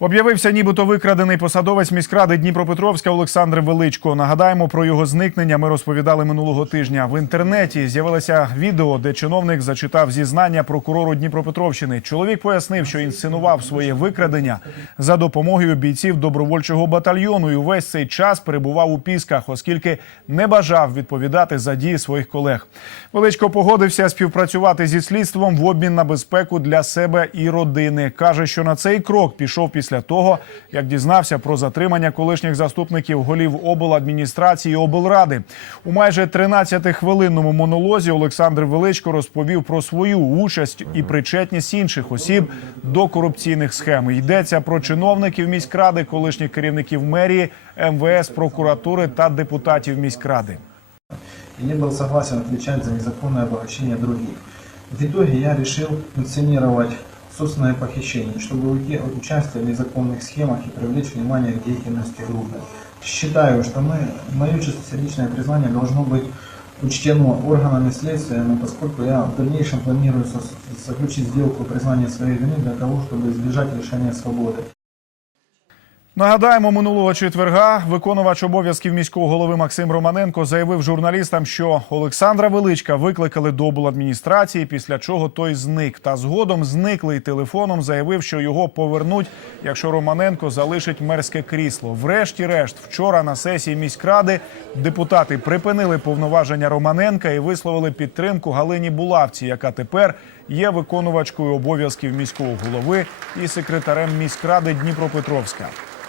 Об'явився нібито викрадений посадовець міськради Дніпропетровська Олександр Величко. Нагадаємо про його зникнення. Ми розповідали минулого тижня. В інтернеті з'явилося відео, де чиновник зачитав зізнання прокурору Дніпропетровщини. Чоловік пояснив, що інсценував своє викрадення за допомогою бійців добровольчого батальйону і увесь цей час перебував у пісках, оскільки не бажав відповідати за дії своїх колег. Величко погодився співпрацювати зі слідством в обмін на безпеку для себе і родини. каже, що на цей крок пішов після того, як дізнався про затримання колишніх заступників голів обладміністрації і облради. У майже 13-хвилинному монолозі Олександр Величко розповів про свою участь і причетність інших осіб до корупційних схем. Йдеться про чиновників міськради, колишніх керівників мерії, МВС, прокуратури та депутатів міськради. и не был согласен отвечать за незаконное обогащение других. В итоге я решил инсценировать собственное похищение, чтобы уйти от участия в незаконных схемах и привлечь внимание к деятельности группы. Считаю, что мы, мое чистосердечное признание должно быть учтено органами следствия, но поскольку я в дальнейшем планирую заключить сделку признания своей вины для того, чтобы избежать лишения свободы. Нагадаємо, минулого четверга виконувач обов'язків міського голови Максим Романенко заявив журналістам, що Олександра Величка викликали до обладміністрації, після чого той зник. Та згодом зниклий телефоном заявив, що його повернуть, якщо Романенко залишить мерське крісло. Врешті-решт, вчора на сесії міськради депутати припинили повноваження Романенка і висловили підтримку Галині Булавці, яка тепер є виконувачкою обов'язків міського голови і секретарем міськради Дніпропетровська.